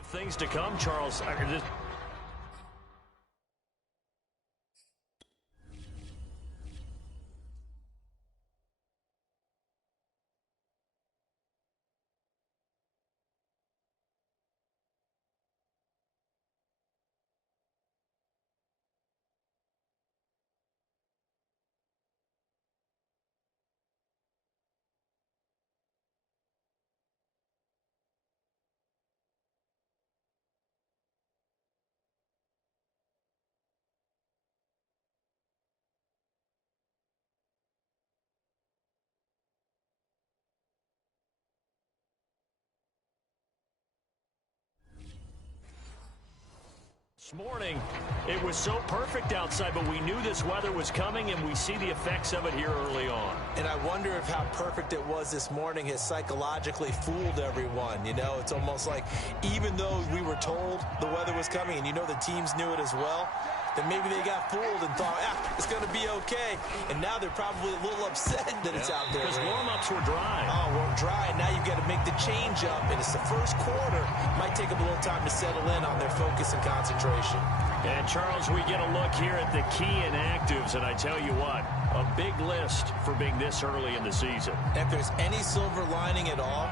of things to come, Charles. This morning, it was so perfect outside, but we knew this weather was coming, and we see the effects of it here early on. And I wonder if how perfect it was this morning has psychologically fooled everyone. You know, it's almost like even though we were told the weather was coming, and you know the teams knew it as well, then maybe they got fooled and thought, it's going to be okay. And now they're probably a little upset that it's out there. Because warm-ups were dry. Oh, we're dry, and now you've got to make the change up, and it's the first quarter. Might take them a little time to settle in on their focus and concentration. And, Charles, we get a look here at the key inactives, and I tell you what, a big list for being this early in the season. If there's any silver lining at all,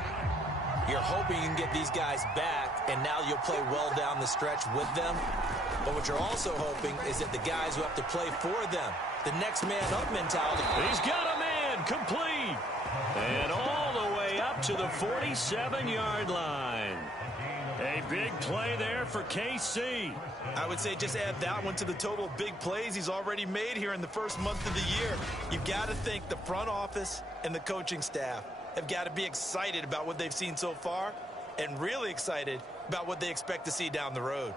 you're hoping you can get these guys back, and now you'll play well down the stretch with them. But what you're also hoping is that the guys who have to play for them, the next man up mentality. He's got a man complete. And all the way up to the 47-yard line. A big play there for KC. I would say just add that one to the total of big plays he's already made here in the first month of the year. You've got to think the front office and the coaching staff have got to be excited about what they've seen so far and really excited about what they expect to see down the road.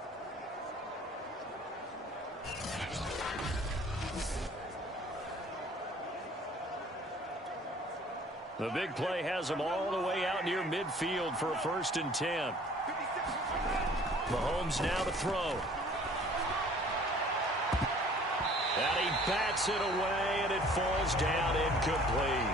The big play has him all the way out near midfield for a 1st and 10. Mahomes now to throw. And he bats it away, and it falls down incomplete.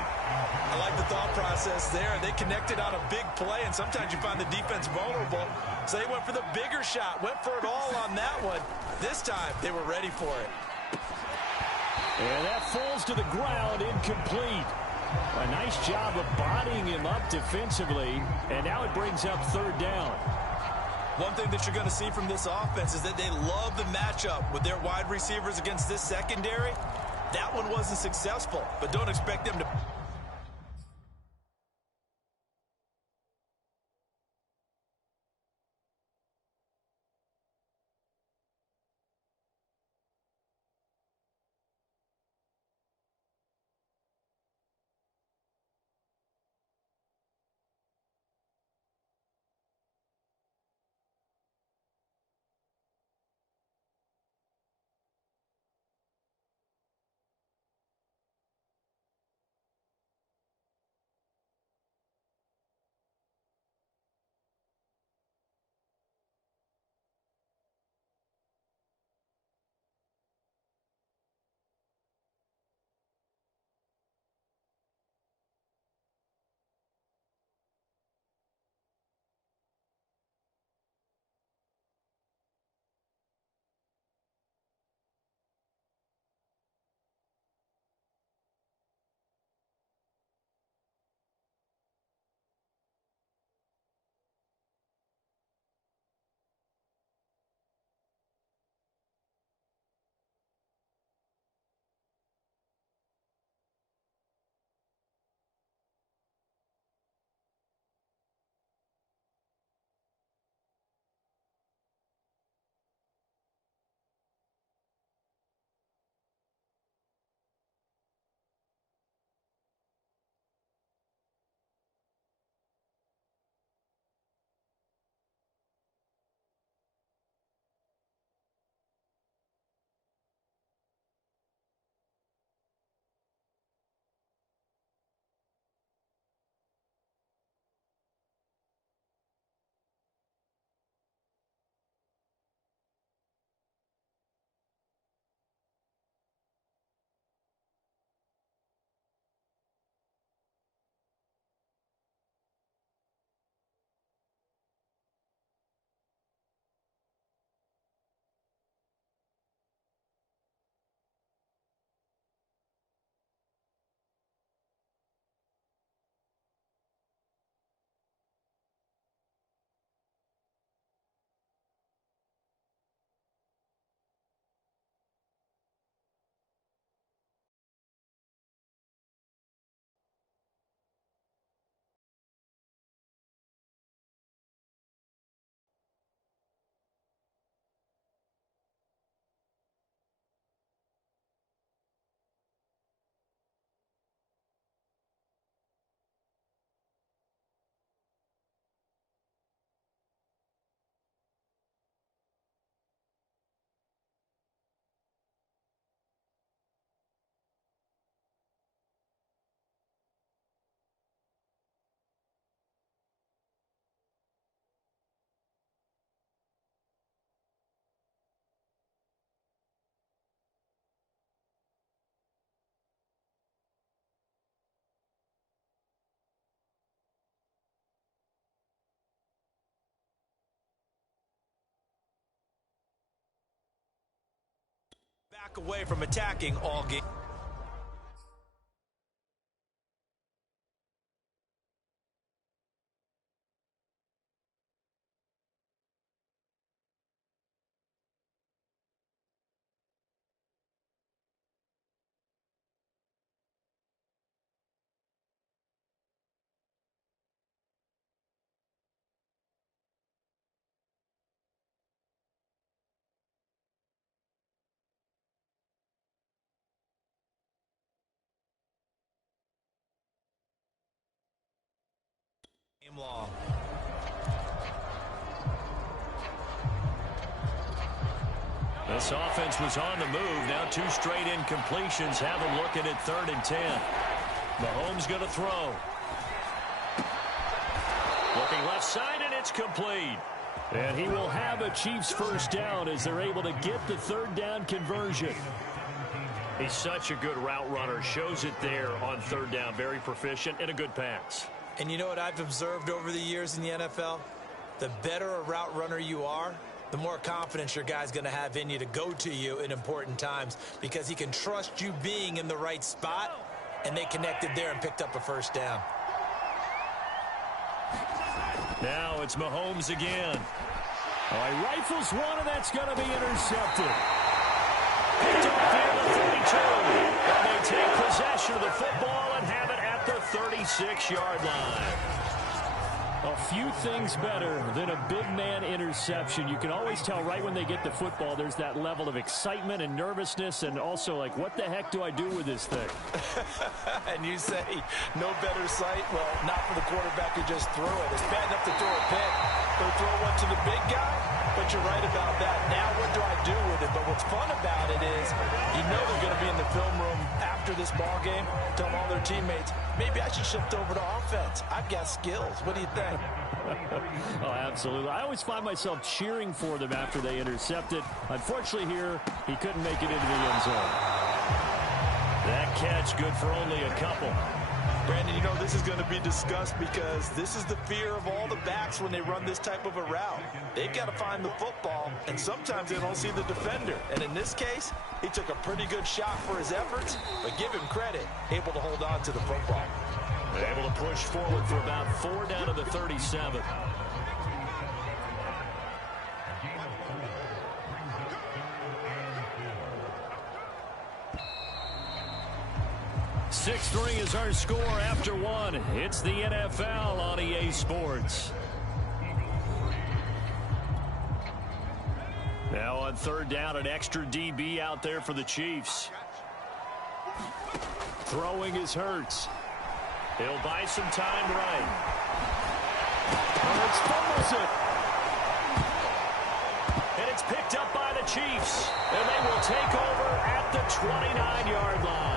I like the thought process there. They connected on a big play, and sometimes you find the defense vulnerable. So they went for the bigger shot, went for it all on that one. This time, they were ready for it. And that falls to the ground, incomplete. A nice job of bodying him up defensively, and now it brings up 3rd down. One thing that you're going to see from this offense is that they love the matchup with their wide receivers against this secondary. That one wasn't successful, but don't expect them to... back away from attacking all game. Long. This offense was on the move. Now 2 straight incompletions have them looking at 3rd and 10. Mahomes going to throw. Looking left side, and it's complete. And he will have a Chiefs first down as they're able to get the 3rd down conversion. He's such a good route runner. Shows it there on 3rd down. Very proficient and a good pass. And you know what I've observed over the years in the NFL? The better a route runner you are, the more confidence your guy's going to have in you to go to you in important times because he can trust you being in the right spot, and they connected there and picked up a first down. Now it's Mahomes again. Oh, he rifles one, and that's going to be intercepted. Picked off near the 32. And they take possession of the football and have it at the 36-yard line. A few things better than a big man interception. You can always tell right when they get the football, there's that level of excitement and nervousness and also like, what the heck do I do with this thing? And you say, no better sight? Well, not for the quarterback who just threw it. It's bad enough to throw a pick or throw one to the big guy, but you're right about that. Now what do I do with it? But what's fun about it is you know they're going to be in the film room after this ball game, telling all their teammates, maybe I should shift over to offense. I've got skills. What do you think? Oh, absolutely. I always find myself cheering for them after they intercept it. Unfortunately here, he couldn't make it into the end zone. That catch good for only a couple. Brandon, you know this is going to be discussed because this is the fear of all the backs when they run this type of a route. They've got to find the football, and sometimes they don't see the defender. And in this case, he took a pretty good shot for his efforts, but give him credit, able to hold on to the football. They're able to push forward for about 4 down to the 37. .6-3 is our score after 1. It's the NFL on EA Sports. Now on 3rd down, an extra DB out there for the Chiefs. Throwing is Hurts. He'll buy some time right. Hurts fumbles it. And it's picked up by the Chiefs. And they will take over at the 29-yard line.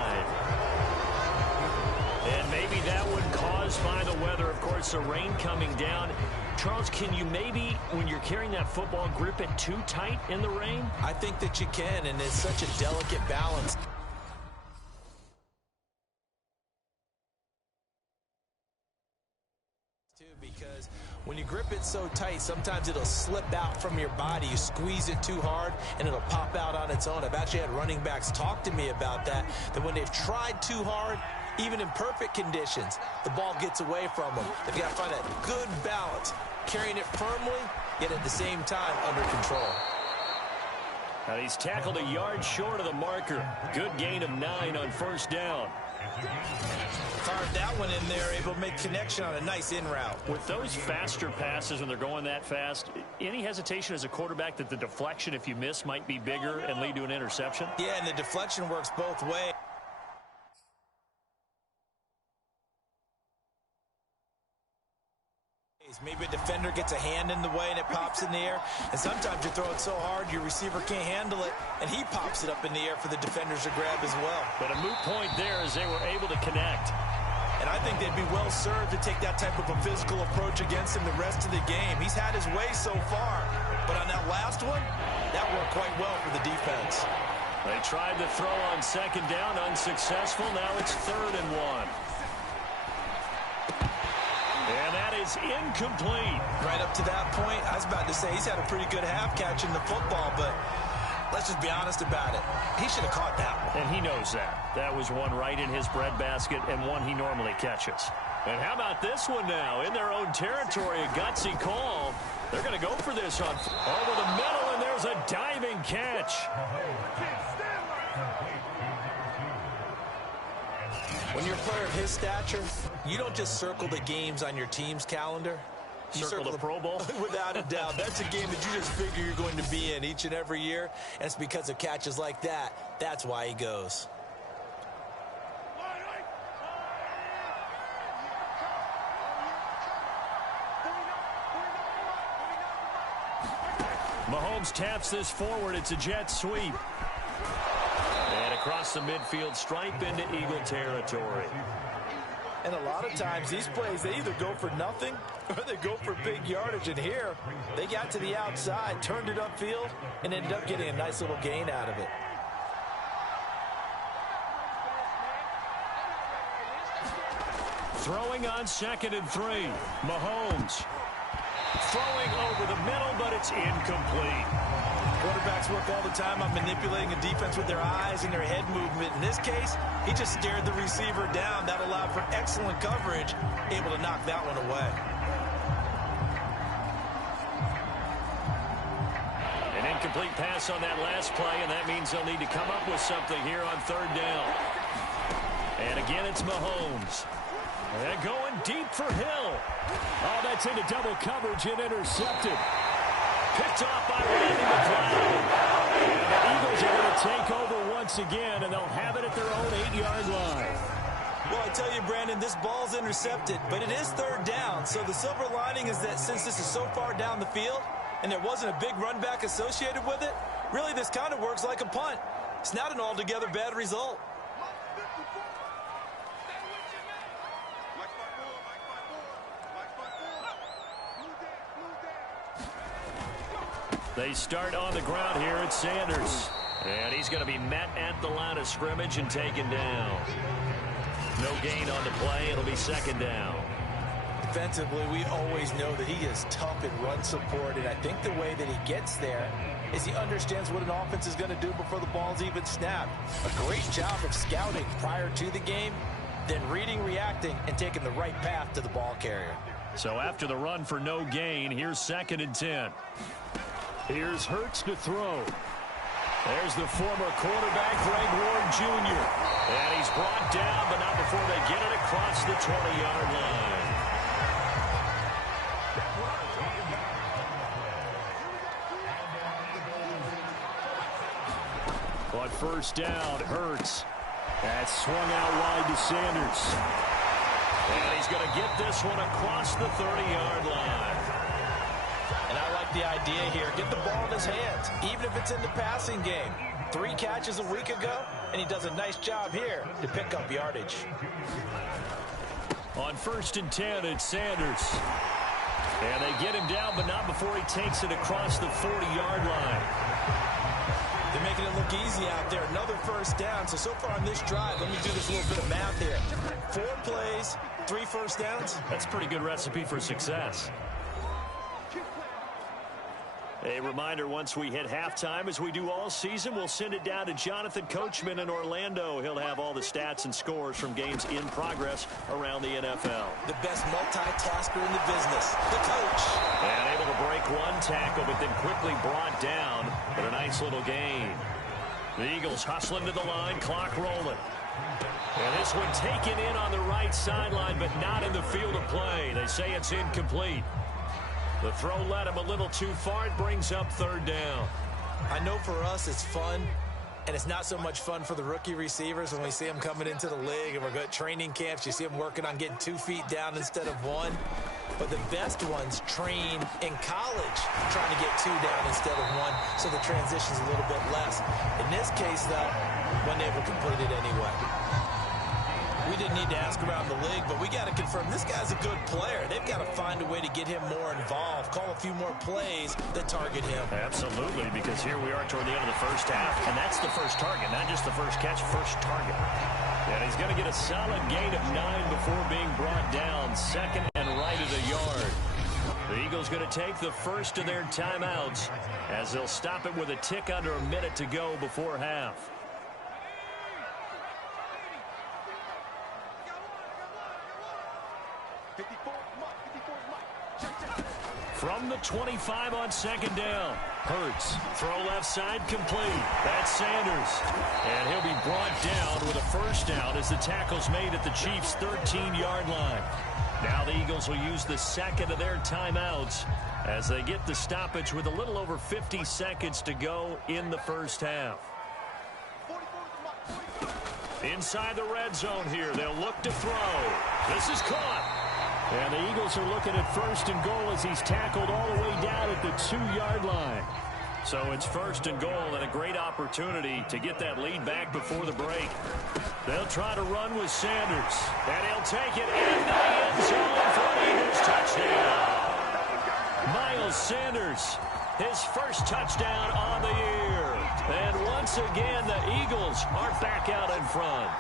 And maybe that one caused by the weather. Of course, the rain coming down. Charles, can you maybe, when you're carrying that football, grip it too tight in the rain? I think that you can, and it's such a delicate balance. Because when you grip it so tight, sometimes it'll slip out from your body. You squeeze it too hard, and it'll pop out on its own. I've actually had running backs talk to me about that when they've tried too hard, even in perfect conditions, the ball gets away from them. They've got to find that good balance, carrying it firmly, yet at the same time under control. Now he's tackled a yard short of the marker. Good gain of 9 on 1st down. Fired that one in there, able to make connection on a nice in route. With those faster passes when they're going that fast, any hesitation as a quarterback that the deflection, if you miss, might be bigger and lead to an interception? Yeah, and the deflection works both ways. Maybe a defender gets a hand in the way and it pops in the air. And sometimes you throw it so hard your receiver can't handle it, and he pops it up in the air for the defenders to grab as well. But a moot point there as they were able to connect. And I think they'd be well served to take that type of a physical approach against him the rest of the game. He's had his way so far, but on that last one, that worked quite well for the defense. They tried to throw on 2nd down, unsuccessful. Now it's 3rd and 1. And that is incomplete. Right up to that point, I was about to say he's had a pretty good half catching the football, but Let's just be honest about it. He should have caught that one. And he knows that. That was one right in his breadbasket and one he normally catches. And how about this one now? In their own territory, a gutsy call. They're going to go for this on over the middle, and there's a diving catch. When you're a player of his stature, you don't just circle the games on your team's calendar. You circle the Pro Bowl? Without a doubt. That's a game that you just figure you're going to be in each and every year. And it's because of catches like that. That's why he goes. Mahomes taps this forward. It's a jet sweep. And across the midfield stripe into Eagle territory. And a lot of times these plays, they either go for nothing or they go for big yardage. And here, they got to the outside, turned it upfield, and ended up getting a nice little gain out of it. Throwing on 2nd and 3. Mahomes. Throwing over the middle, but it's incomplete. Quarterbacks work all the time on manipulating a defense with their eyes and their head movement. In this case, he just stared the receiver down. That allowed for excellent coverage, able to knock that one away. An incomplete pass on that last play, and that means they'll need to come up with something here on 3rd down. And again, it's Mahomes. And going deep for Hill. Oh, that's into double coverage and intercepted. Picked off by Randy McLeod. And the Eagles are going to take over once again, and they'll have it at their own 8-yard line. Well, I tell you, Brandon, this ball's intercepted, but it is 3rd down. So the silver lining is that since this is so far down the field and there wasn't a big run back associated with it, really this kind of works like a punt. It's not an altogether bad result. They start on the ground here at Sanders. And he's going to be met at the line of scrimmage and taken down. No gain on the play. It'll be 2nd down. Defensively, we always know that he is tough in run support, and I think the way that he gets there is he understands what an offense is going to do before the ball's even snapped. A great job of scouting prior to the game, then reading, reacting, and taking the right path to the ball carrier. So after the run for no gain, here's 2nd and 10. Here's Hurts to throw. There's the former quarterback, Greg Ward Jr. And he's brought down, but not before they get it across the 20-yard line. On 1st down, Hurts. That's swung out wide to Sanders. And he's going to get this one across the 30-yard line. And I like the idea here. Get the ball in his hands, even if it's in the passing game. 3 catches a week ago, and he does a nice job here to pick up yardage. On 1st and 10, it's Sanders. And they get him down, but not before he takes it across the 40-yard line. They're making it look easy out there. Another 1st down. So far on this drive, let me do this little bit of math here. 4 plays, 3 1st downs. That's a pretty good recipe for success. A reminder, once we hit halftime, as we do all season, we'll send it down to Jonathan Coachman in Orlando. He'll have all the stats and scores from games in progress around the NFL. The best multitasker in the business, the coach. And able to break one tackle, but then quickly brought down. But a nice little gain. The Eagles hustling to the line, clock rolling. And this one taken in on the right sideline, but not in the field of play. They say it's incomplete. The throw led him a little too far. It brings up 3rd down. I know for us it's fun, and it's not so much fun for the rookie receivers when we see them coming into the league and we're going to training camps. You see them working on getting 2 feet down instead of 1. But the best ones train in college trying to get 2 down instead of 1, so the transition's a little bit less. In this case, though, wasn't able to complete it anyway. We didn't need to ask around the league, but we got to confirm this guy's a good player. They've got to find a way to get him more involved, call a few more plays that target him. Absolutely, because here we are toward the end of the 1st half, and that's the first target, not just the first catch, first target. And he's going to get a solid gain of 9 before being brought down. 2nd and right at the yard. The Eagles going to take the first of their timeouts as they'll stop it with a tick under a minute to go before half. From the 25 on second down. Hurts. Throw left side complete. That's Sanders. And he'll be brought down with a first down as the tackle's made at the Chiefs' 13-yard line. Now the Eagles will use the second of their timeouts as they get the stoppage with a little over 50 seconds to go in the first half. Inside the red zone here. They'll look to throw. This is caught. And the Eagles are looking at first and goal as he's tackled all the way down at the 2-yard line. So it's first and goal and a great opportunity to get that lead back before the break. They'll try to run with Sanders. And he'll take it into the end zone for an Eagles touchdown. Miles Sanders, his first touchdown on the year. And once again, the Eagles are back out in front.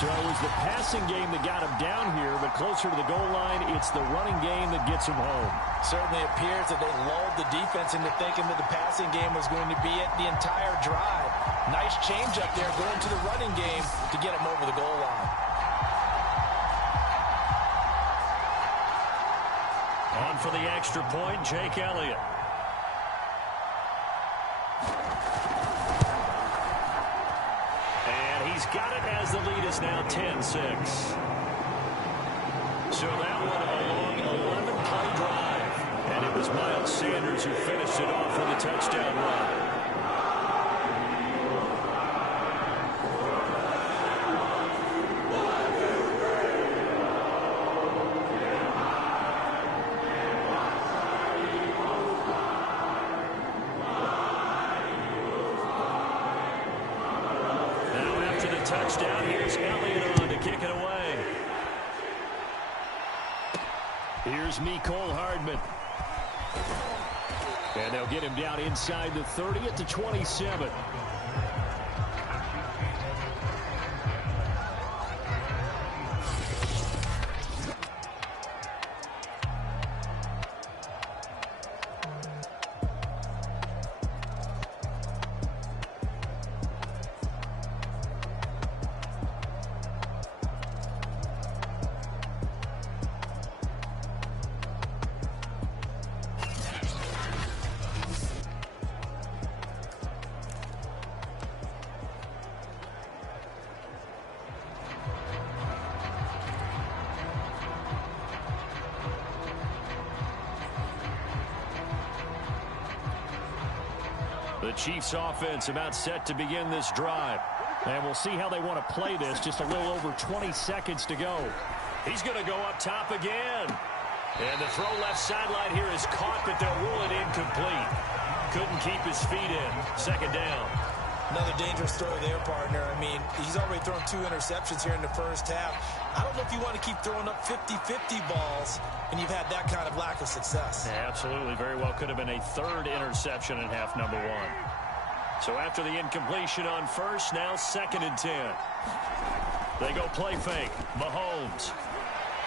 So it was the passing game that got him down here, but closer to the goal line, it's the running game that gets him home. Certainly appears that they lulled the defense into thinking that the passing game was going to be it the entire drive. Nice change up there going to the running game to get him over the goal line. On for the extra point, Jake Elliott. He's got it as the lead is now 10-6. So that one a long 11-play drive. And it was Miles Sanders who finished it off with a touchdown run. Touchdown. Here's Elliott on to kick it away. Here's Mecole Hardman. And they'll get him down inside the 30 at the 27. The Chiefs offense about set to begin this drive. And we'll see how they want to play this. Just a little over 20 seconds to go. He's going to go up top again. And the throw left sideline here is caught, but they'll rule it incomplete. Couldn't keep his feet in. Second down. Another dangerous throw there, partner. I mean, he's already thrown 2 interceptions here in the first half. I don't know if you want to keep throwing up 50-50 balls and you've had that kind of lack of success. Yeah, absolutely. Very well could have been a 3rd interception in half number 1. So after the incompletion on first, now 2nd and 10. They go play fake. Mahomes.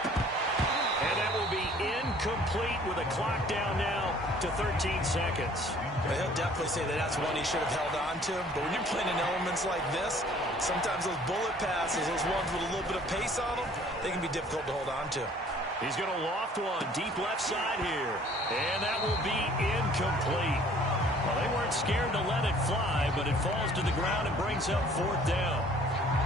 And that will be incomplete with a clock down now to 13 seconds. But he'll definitely say that that's one he should have held on to. But when you're playing in elements like this, sometimes those bullet passes, those ones with a little bit of pace on them, they can be difficult to hold on to. He's going to loft one deep left side here. And that will be incomplete. Well, they weren't scared to let it fly, but it falls to the ground and brings up 4th down.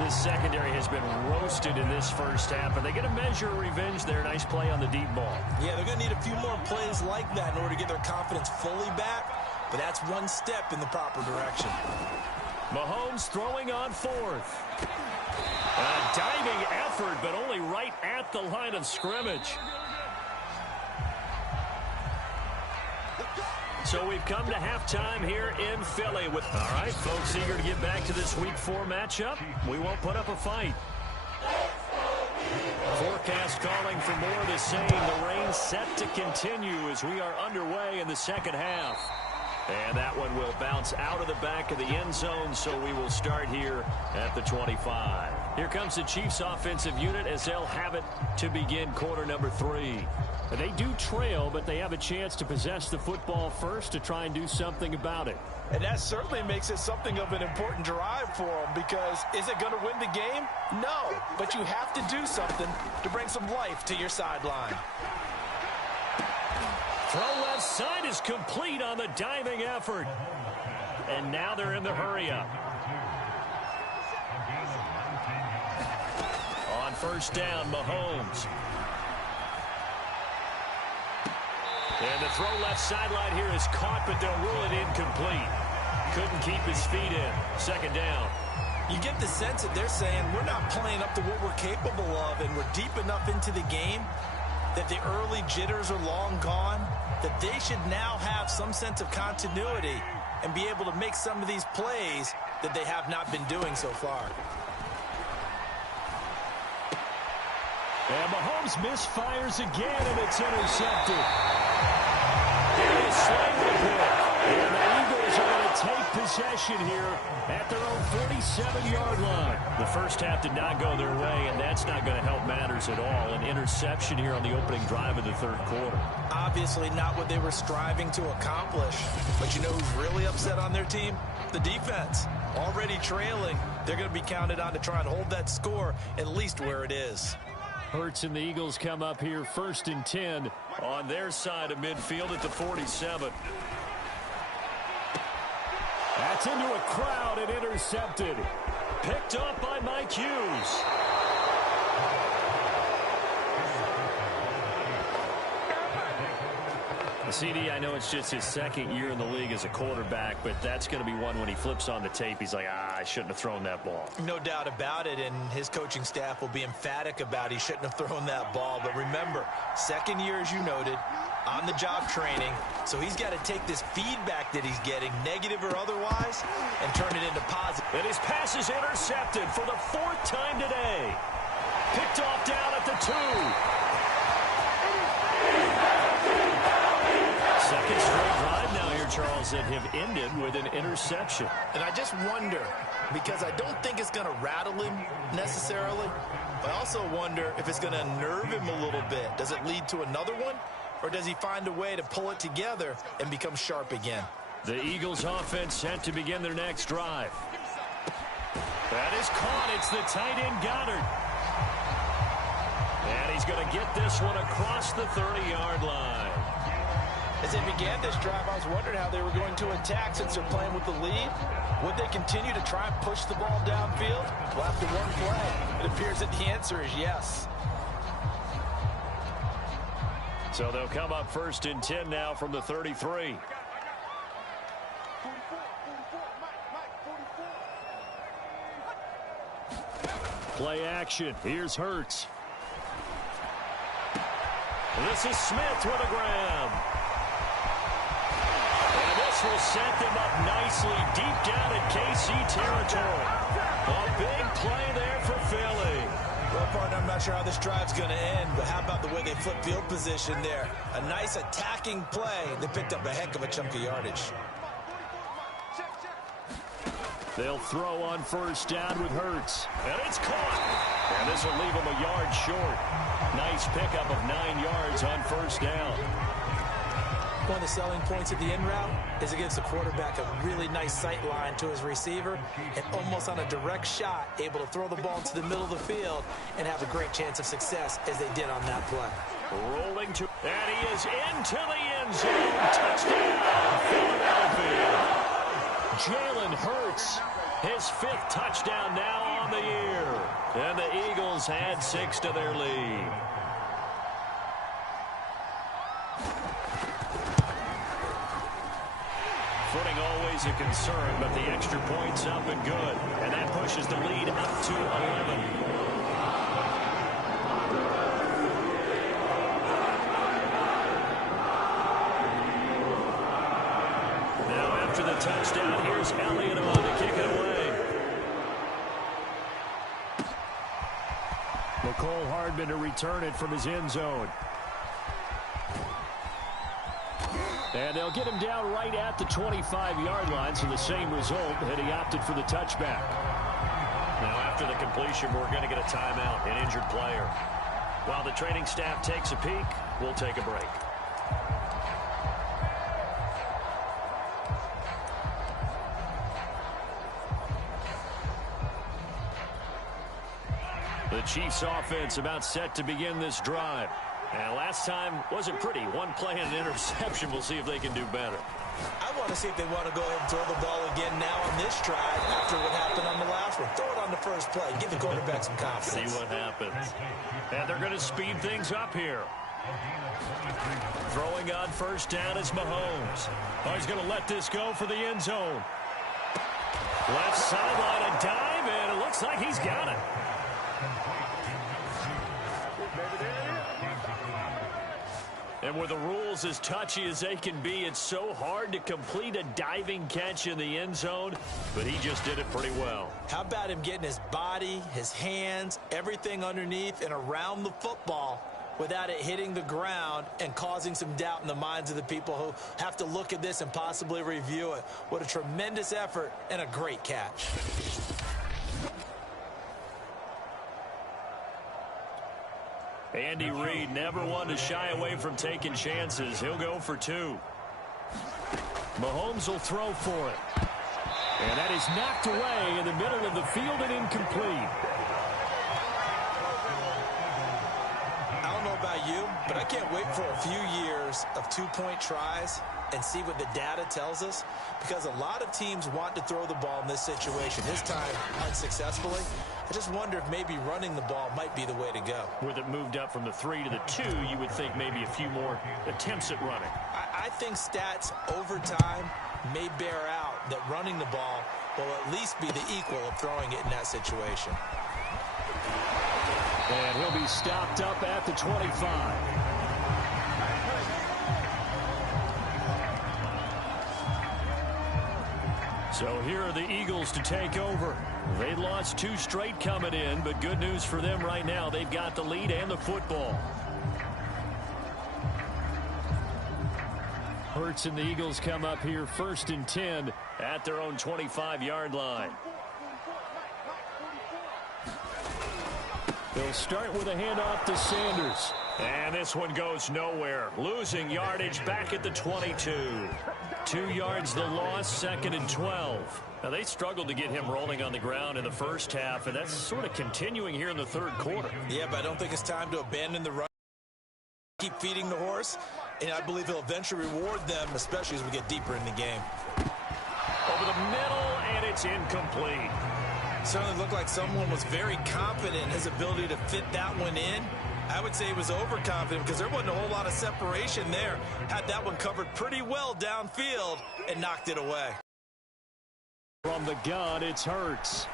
This secondary has been roasted in this first half, and they get a measure of revenge there. Nice play on the deep ball. Yeah, they're going to need a few more plays like that in order to get their confidence fully back, but that's one step in the proper direction. Mahomes throwing on 4th. A diving effort, but only right at the line of scrimmage. So we've come to halftime here in Philly. All right, folks, eager to get back to this Week 4 matchup. We won't put up a fight. Forecast calling for more of the same. The rain set to continue as we are underway in the second half. And that one will bounce out of the back of the end zone, so we will start here at the 25. Here comes the Chiefs offensive unit as they'll have it to begin quarter number 3. They do trail, but they have a chance to possess the football first to try and do something about it. And that certainly makes it something of an important drive for them, because is it going to win the game? No, but you have to do something to bring some life to your sideline. Throw left side is complete on the diving effort. And now they're in the hurry-up. On first down, Mahomes. And the throw left sideline here is caught, but they'll rule it incomplete. Couldn't keep his feet in. Second down. You get the sense that they're saying we're not playing up to what we're capable of, and we're deep enough into the game that the early jitters are long gone, that they should now have some sense of continuity and be able to make some of these plays that they have not been doing so far. And Mahomes misfires again, and it's intercepted. It is slain the pick. And the Eagles are going to take possession here at their own 47-yard line. The first half did not go their way, and that's not going to help matters at all. An interception here on the opening drive of the third quarter. Obviously not what they were striving to accomplish. But you know who's really upset on their team? The defense. Already trailing. They're going to be counted on to try and hold that score at least where it is. Hurts and the Eagles come up here first and 10 on their side of midfield at the 47. That's into a crowd and intercepted. Picked up by Mike Hughes. CD, I know it's just his second year in the league as a quarterback, but that's going to be one when he flips on the tape, he's like, I shouldn't have thrown that ball. No doubt about it, and his coaching staff will be emphatic about he shouldn't have thrown that ball. But remember, second year, as you noted, on-the-job training, so he's got to take this feedback that he's getting, negative or otherwise, and turn it into positive. And his pass is intercepted for the 4th time today. Picked off down at the 2. Second straight drive now here, Charles, that have ended with an interception. And I just wonder, because I don't think it's going to rattle him necessarily, but I also wonder if it's going to unnerve him a little bit. Does it lead to another one, or does he find a way to pull it together and become sharp again? The Eagles offense set to begin their next drive. That is caught. It's the tight end Goddard. And he's going to get this one across the 30-yard line. As they began this drive, I was wondering how they were going to attack since they're playing with the lead. Would they continue to try and push the ball downfield? Well, after one play, it appears that the answer is yes. So they'll come up first and 10 now from the 33. Play action. Here's Hurts. This is Smith with a grab. And this will set them up nicely deep down in KC territory. A big play there for Philly. Well, partner, I'm not sure how this drive's going to end, but how about the way they flip field position there? A nice attacking play. They picked up a heck of a chunk of yardage. They'll throw on first down with Hurts. And it's caught. And this will leave them a yard short. Nice pickup of 9 yards on first down. One of the selling points of the in route is it gives the quarterback a really nice sight line to his receiver and almost on a direct shot able to throw the ball to the middle of the field and have a great chance of success as they did on that play. Rolling to, and he is into the end zone. Touchdown, Philadelphia. Jalen Hurts, his 5th touchdown now on the year. And the Eagles add 6 to their lead. Footing always a concern, but the extra point's up and good. And that pushes the lead up to 11. Now after the touchdown, here's Elliott on to kick it away. Mecole Hardman to return it from his end zone. And they'll get him down right at the 25-yard line, so the same result, and he opted for the touchback. Now after after the completion, we're going to get a timeout, an injured player. While the training staff takes a peek, we'll take a break. The Chiefs offense about set to begin this drive. And last time wasn't pretty. One play and an interception. We'll see if they can do better. I want to see if they want to go ahead and throw the ball again now on this drive after what happened on the last one. Throw it on the first play. Give the quarterback some confidence. See what happens. And they're going to speed things up here. Throwing on first down is Mahomes. Oh, he's going to let this go for the end zone. Left sideline, a dive, and it looks like he's got it. And with the rules as touchy as they can be, it's so hard to complete a diving catch in the end zone, but he just did it pretty well. How about him getting his body, his hands, everything underneath and around the football without it hitting the ground and causing some doubt in the minds of the people who have to look at this and possibly review it. What a tremendous effort and a great catch. Andy Reid never one to shy away from taking chances. He'll go for two. Mahomes will throw for it. And that is knocked away in the middle of the field and incomplete. I don't know about you, but I can't wait for a few years of two-point tries and see what the data tells us, because a lot of teams want to throw the ball in this situation, this time unsuccessfully. I just wonder if maybe running the ball might be the way to go. With it moved up from the 3 to the 2, you would think maybe a few more attempts at running. I think stats over time may bear out that running the ball will at least be the equal of throwing it in that situation. And he'll be stopped up at the 25. So here are the Eagles to take over. They lost 2 straight coming in, but good news for them right now. They've got the lead and the football. Hurts and the Eagles come up here 1st and 10 at their own 25-yard line. They'll start with a handoff to Sanders. And this one goes nowhere. Losing yardage back at the 22. 2 yards the loss, 2nd and 12. Now, they struggled to get him rolling on the ground in the first half, and that's sort of continuing here in the 3rd quarter. Yeah, but I don't think it's time to abandon the run. Keep feeding the horse, and I believe he'll eventually reward them, especially as we get deeper in the game. Over the middle, and it's incomplete. Certainly looked like someone was very confident in his ability to fit that one in. I would say he was overconfident because there wasn't a whole lot of separation there. Had that one covered pretty well downfield and knocked it away. From the gun, it's Hurts.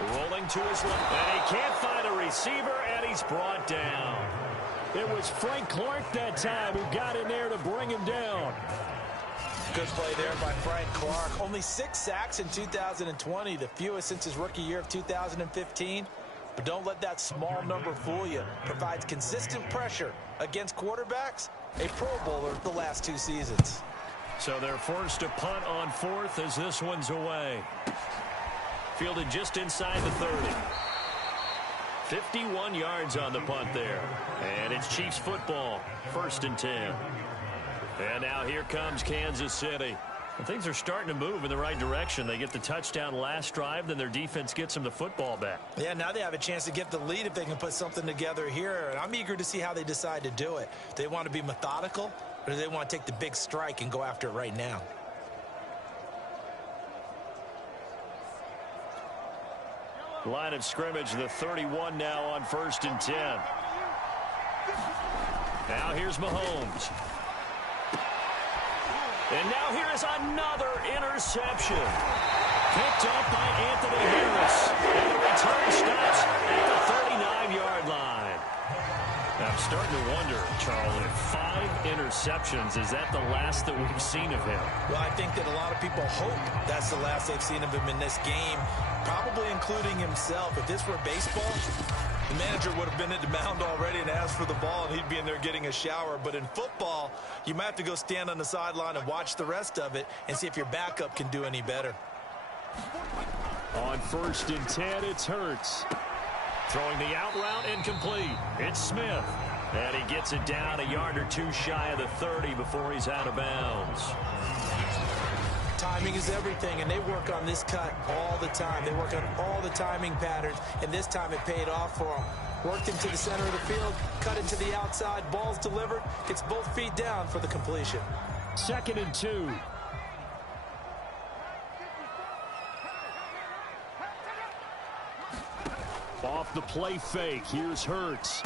Rolling to his left. And he can't find a receiver, and he's brought down. It was Frank Clark that time who got in there to bring him down. Good play there by Frank Clark. Only 6 sacks in 2020, the fewest since his rookie year of 2015. But don't let that small number fool you. Provides consistent pressure against quarterbacks. A Pro Bowler the last 2 seasons. So they're forced to punt on 4th as this one's away. Fielded just inside the 30. 51 yards on the punt there. And it's Chiefs football, 1st and 10. And now here comes Kansas City. And things are starting to move in the right direction. They get the touchdown last drive, then their defense gets them the football back. Yeah, now they have a chance to get the lead if they can put something together here. And I'm eager to see how they decide to do it. Do they want to be methodical, or do they want to take the big strike and go after it right now? Line of scrimmage, the 31 now on 1st and 10. Now here's Mahomes. And now here is another interception. Picked up by Anthony Harris. And the return stops at the 39-yard line. Now I'm starting to wonder, Charles, if 5 interceptions, is that the last that we've seen of him? Well, I think that a lot of people hope that's the last they've seen of him in this game, probably including himself. If this were baseball, the manager would have been at the mound already and asked for the ball, and he'd be in there getting a shower. But in football, you might have to go stand on the sideline and watch the rest of it and see if your backup can do any better. On 1st and 10, it's Hurts. Throwing the out route incomplete. It's Smith. And he gets it down a yard or two shy of the 30 before he's out of bounds. Timing is everything, and they work on this cut all the time. They work on all the timing patterns, and this time it paid off for them. Worked into the center of the field, cut into the outside, ball's delivered, gets both feet down for the completion. 2nd and 2. Off the play fake, here's Hurts.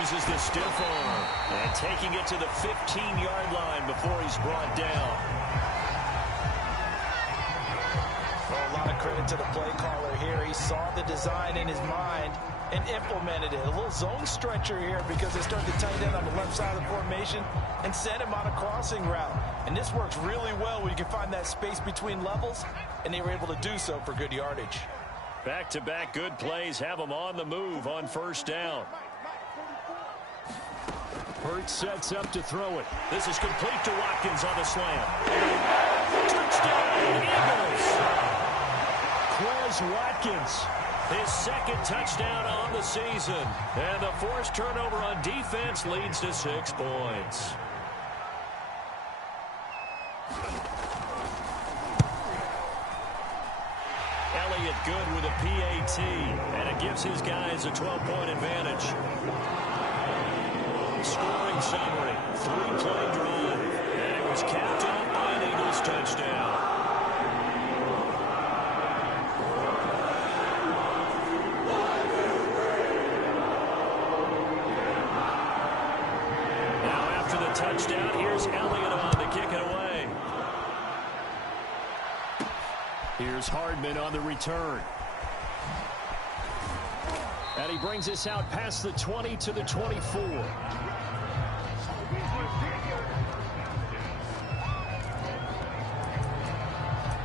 Uses the stiff arm, and taking it to the 15-yard line before he's brought down. Well, a lot of credit to the play caller here. He saw the design in his mind and implemented it. A little zone stretcher here because they started to tighten in on the left side of the formation and sent him on a crossing route. And this works really well when you can find that space between levels, and they were able to do so for good yardage. Back-to-back good plays have him on the move on 1st down. Hurts sets up to throw it. This is complete to Watkins on the slant. Touchdown, Eagles! Quez Watkins, his 2nd touchdown on the season. And the forced turnover on defense leads to 6 points. Elliott good with a PAT, and it gives his guys a 12-point advantage. Scoring summary, 3-play drive, and it was capped off by an Eagles touchdown. Now after the touchdown, here's Elliott on to kick it away. Here's Hardman on the return. And he brings us out past the 20 to the 24.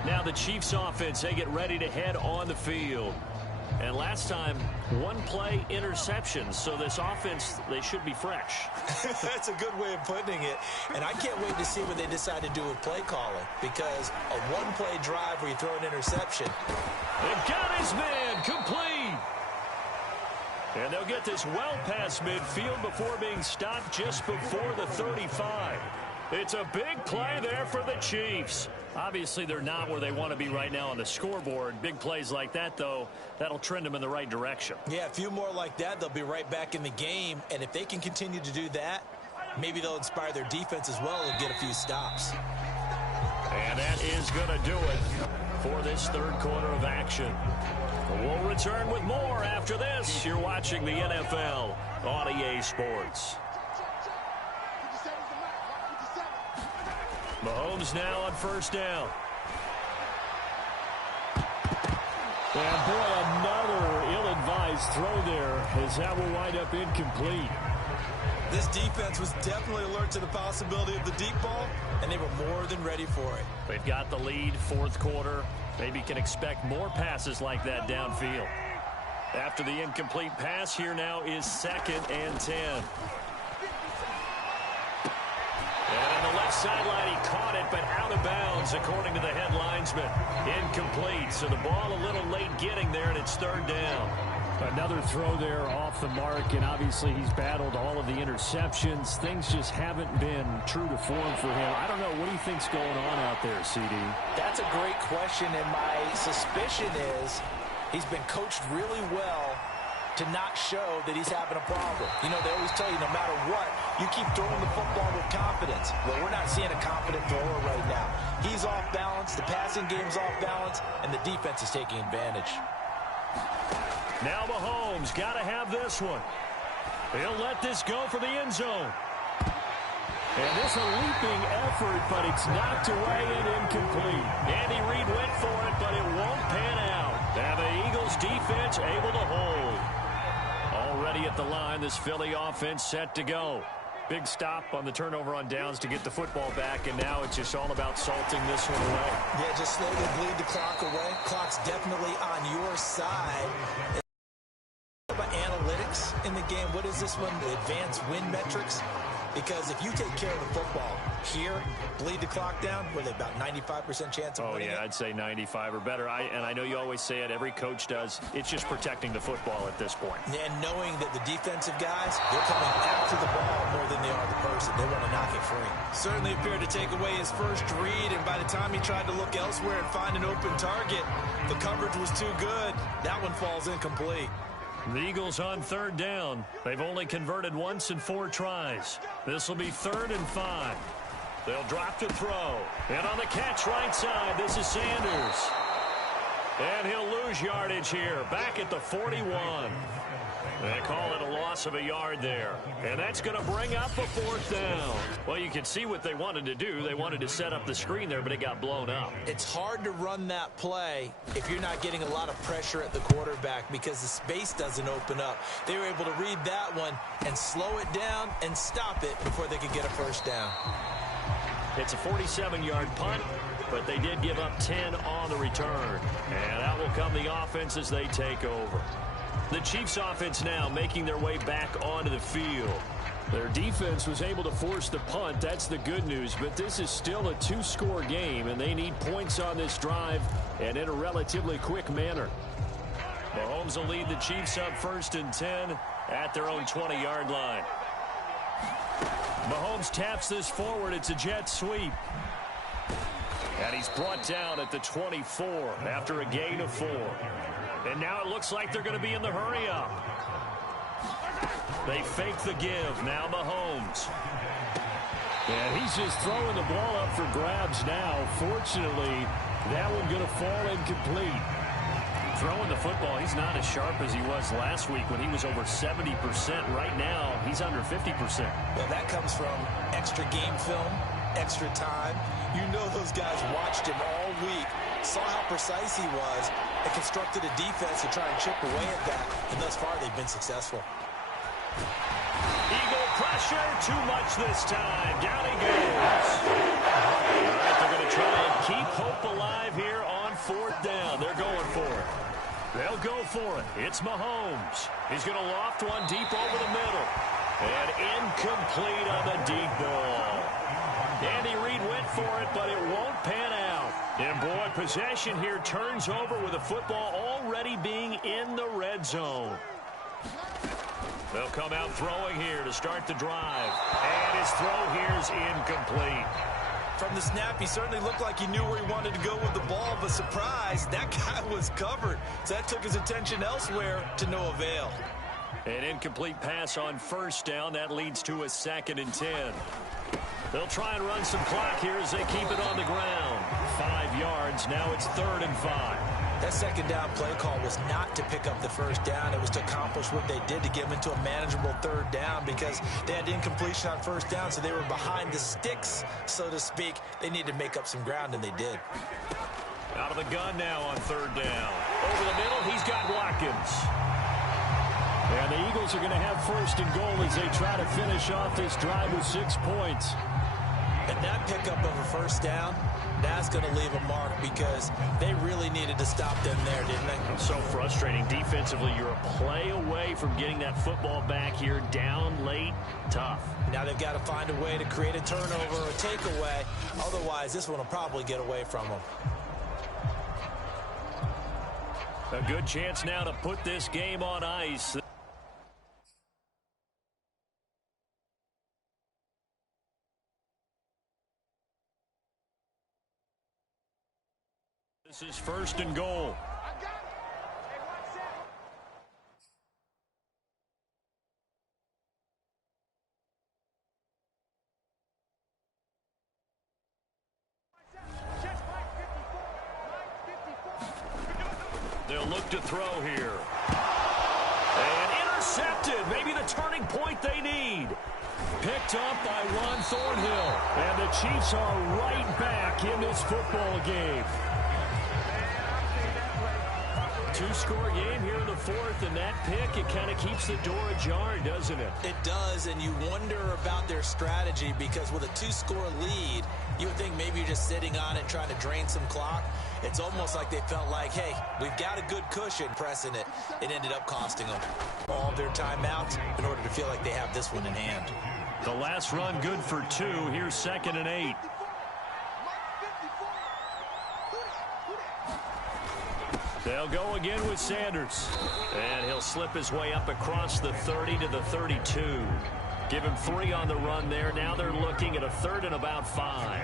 Now the Chiefs offense, they get ready to head on the field. And last time, 1-play interception. So this offense, they should be fresh. That's a good way of putting it. And I can't wait to see what they decide to do with play calling, because a 1-play drive where you throw an interception. They've got his man complete. And they'll get this well past midfield before being stopped just before the 35. It's a big play there for the Chiefs. Obviously, they're not where they want to be right now on the scoreboard. Big plays like that, though, that'll trend them in the right direction. Yeah, a few more like that, they'll be right back in the game. And if they can continue to do that, maybe they'll inspire their defense as well and get a few stops. And that is going to do it for this 3rd quarter of action. We'll return with more after this. You're watching the NFL on EA Sports. Mahomes now on 1st down. And boy, another ill-advised throw there as that will wind up incomplete. This defense was definitely alert to the possibility of the deep ball, and they were more than ready for it. They've got the lead, 4th quarter. Maybe can expect more passes like that downfield. After the incomplete pass, here now is 2nd and 10. And on the left sideline, he caught it, but out of bounds, according to the head linesman. Incomplete, so the ball a little late getting there, and it's 3rd down. Another throw there off the mark, and obviously he's battled all of the interceptions. Things just haven't been true to form for him. I don't know, what do you think's going on out there, CD? That's a great question, and my suspicion is he's been coached really well to not show that he's having a problem. You know, they always tell you no matter what, you keep throwing the football with confidence. Well, we're not seeing a confident thrower right now. He's off balance, the passing game's off balance, and the defense is taking advantage. Now Mahomes got to have this one. He'll let this go for the end zone. And this a leaping effort, but it's knocked away and incomplete. Andy Reid went for it, but it won't pan out. And the Eagles defense able to hold. Already at the line, this Philly offense set to go. Big stop on the turnover on downs to get the football back, and now it's just all about salting this one away. Yeah, just slowly bleed the clock away. Clock's definitely on your side. About analytics in the game, what is this one? The advanced win metrics. Because if you take care of the football here, bleed the clock down, with about 95% chance of winning it. I'd say 95 or better. And I know you always say it, every coach does. It's just protecting the football at this point. And knowing that the defensive guys, they're coming after the ball more than they are the person. They want to knock it free. Certainly appeared to take away his first read, and by the time he tried to look elsewhere and find an open target, the coverage was too good. That one falls incomplete. The Eagles on third down. They've only converted once in 4 tries. This will be 3rd and 5. They'll drop to throw. And on the catch right side, this is Sanders. And he'll lose yardage here, back at the 41. They call it a loss of a yard there. And that's going to bring up a 4th down. Well, you can see what they wanted to do. They wanted to set up the screen there, but it got blown up. It's hard to run that play if you're not getting a lot of pressure at the quarterback because the space doesn't open up. They were able to read that one and slow it down and stop it before they could get a 1st down. It's a 47-yard punt, but they did give up 10 on the return. And that will come the offense as they take over. The Chiefs offense now making their way back onto the field. Their defense was able to force the punt. That's the good news. But this is still a 2-score game, and they need points on this drive and in a relatively quick manner. Mahomes will lead the Chiefs up 1st and 10 at their own 20-yard line. Mahomes taps this forward. It's a jet sweep. And he's brought down at the 24 after a gain of 4. And now it looks like they're going to be in the hurry up. They fake the give. Now Mahomes. And he's just throwing the ball up for grabs now. Fortunately, that one going to fall incomplete. Throwing the football, he's not as sharp as he was last week when he was over 70%. Right now, he's under 50%. Well, that comes from extra game film, extra time. You know those guys watched him all week, saw how precise he was, and constructed a defense to try and chip away at that. And thus far, they've been successful. Eagle pressure, too much this time. Down he goes. All right, they're going to try and keep hope alive here on 4th down. They're going for it. They'll go for it. It's Mahomes. He's going to loft one deep over the middle. And incomplete on the deep ball. Andy Reid went for it, but it won't pan out. And boy, possession here turns over with the football already being in the red zone. They'll come out throwing here to start the drive. And his throw here is incomplete. From the snap, he certainly looked like he knew where he wanted to go with the ball, but surprise, that guy was covered. So that took his attention elsewhere to no avail. An incomplete pass on 1st down. That leads to a 2nd and 10. They'll try and run some clock here as they keep it on the ground. 5 yards. Now it's 3rd and 5. That 2nd down play call was not to pick up the 1st down. It was to accomplish what they did to get them into a manageable 3rd down because they had incompletion on 1st down, so they were behind the sticks, so to speak. They needed to make up some ground, and they did. Out of the gun now on 3rd down. Over the middle, he's got Watkins. And the Eagles are going to have 1st and goal as they try to finish off this drive with 6 points. And that pickup of a 1st down, that's going to leave a mark because they really needed to stop them there, didn't they? It's so frustrating. Defensively, you're a play away from getting that football back here. Down late, tough. Now they've got to find a way to create a turnover or a takeaway. Otherwise, this one will probably get away from them. A good chance now to put this game on ice. This is 1st and goal. They'll look to throw here. And intercepted. Maybe the turning point they need. Picked up by Juan Thornhill. And the Chiefs are right back in this football game. 2-score game here in the 4th, and that pick, it kind of keeps the door ajar, doesn't it? It does, and you wonder about their strategy because with a 2-score lead, you would think maybe you're just sitting on it trying to drain some clock. It's almost like they felt like, hey, we've got a good cushion pressing it. It ended up costing them all their timeouts in order to feel like they have this one in hand. The last run good for 2. Here's 2nd and 8. They'll go again with Sanders. And he'll slip his way up across the 30 to the 32. Give him 3 on the run there. Now they're looking at a 3rd and about 5.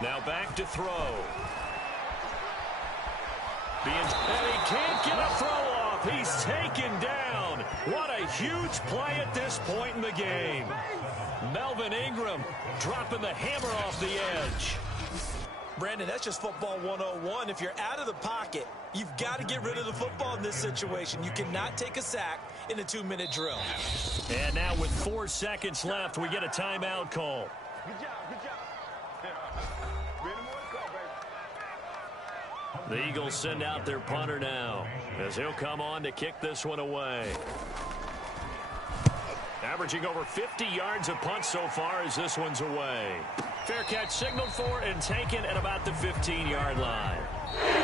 Now back to throw. And he can't get a throw off. He's taken down. What a huge play at this point in the game. Melvin Ingram dropping the hammer off the edge. Brandon, that's just football 101. If you're out of the pocket, you've got to get rid of the football in this situation. You cannot take a sack in a 2-minute drill. And now with 4 seconds left, we get a timeout call. Good job, good job. The Eagles send out their punter now as he'll come on to kick this one away. Averaging over 50 yards a punt so far as this one's away. Fair catch signaled for and taken at about the 15-yard line. Going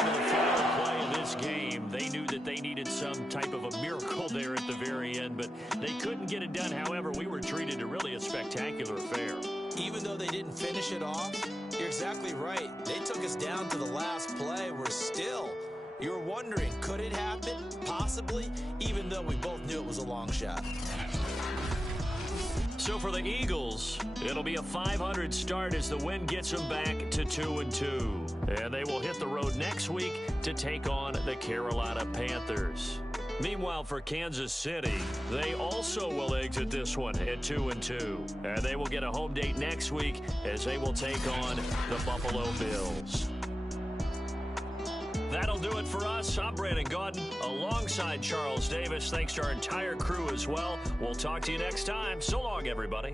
into the final play of this game, they knew that they needed some type of a miracle there at the very end, but they couldn't get it done. However, we were treated to really a spectacular affair. Even though they didn't finish it off, you're exactly right. They took us down to the last play. You're wondering, could it happen? Possibly, even though we both knew it was a long shot. So for the Eagles, it'll be a 500 start as the win gets them back to 2-2. And they will hit the road next week to take on the Carolina Panthers. Meanwhile, for Kansas City, they also will exit this one at 2-2. And they will get a home date next week as they will take on the Buffalo Bills. That'll do it for us. I'm Brandon Gaudin alongside Charles Davis. Thanks to our entire crew as well. We'll talk to you next time. So long, everybody.